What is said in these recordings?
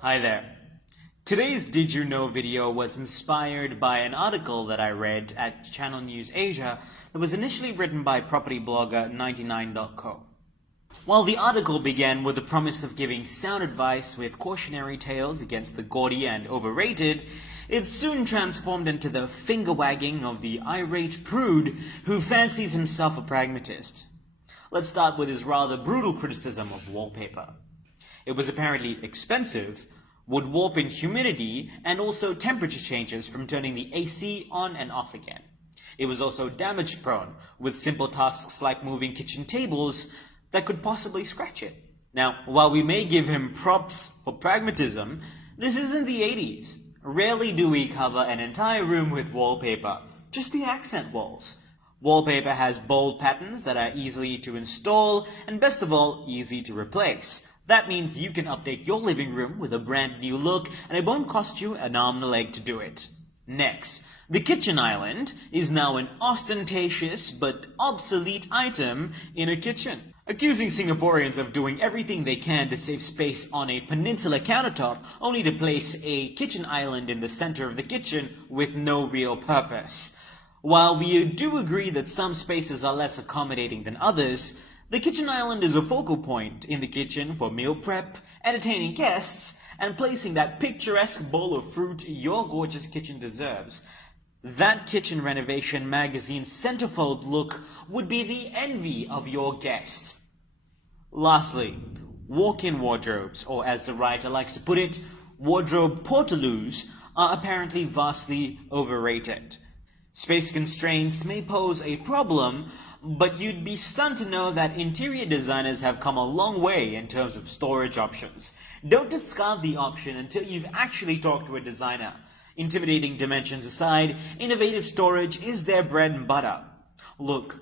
Hi there. Today's Did You Know video was inspired by an article that I read at Channel News Asia that was initially written by property blogger 99.co. While the article began with the promise of giving sound advice with cautionary tales against the gaudy and overrated, it soon transformed into the finger-wagging of the irate prude who fancies himself a pragmatist. Let's start with his rather brutal criticism of wallpaper. It was apparently expensive, would warp in humidity, and also temperature changes from turning the AC on and off again. It was also damage-prone, with simple tasks like moving kitchen tables that could possibly scratch it. Now, while we may give him props for pragmatism, this isn't the 80s. Rarely do we cover an entire room with wallpaper, just the accent walls. Wallpaper has bold patterns that are easy to install, and best of all, easy to replace. That means you can update your living room with a brand new look, and it won't cost you an arm and a leg to do it. Next, the kitchen island is now an ostentatious but obsolete item in a kitchen. Accusing Singaporeans of doing everything they can to save space on a peninsula countertop only to place a kitchen island in the center of the kitchen with no real purpose. While we do agree that some spaces are less accommodating than others, the kitchen island is a focal point in the kitchen for meal prep, entertaining guests, and placing that picturesque bowl of fruit your gorgeous kitchen deserves. That kitchen renovation magazine centerfold look would be the envy of your guest. Lastly, walk-in wardrobes, or as the writer likes to put it, wardrobe portaloos, are apparently vastly overrated. Space constraints may pose a problem, but you'd be stunned to know that interior designers have come a long way in terms of storage options. Don't discard the option until you've actually talked to a designer. Intimidating dimensions aside, innovative storage is their bread and butter. Look,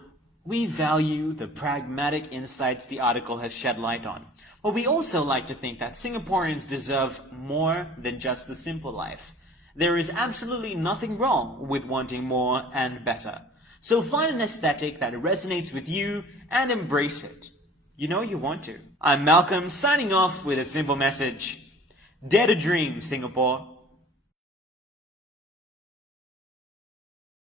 we value the pragmatic insights the article has shed light on, but we also like to think that Singaporeans deserve more than just the simple life. There is absolutely nothing wrong with wanting more and better. So find an aesthetic that resonates with you and embrace it. You know you want to. I'm Malcolm, signing off with a simple message. Dare to dream, Singapore.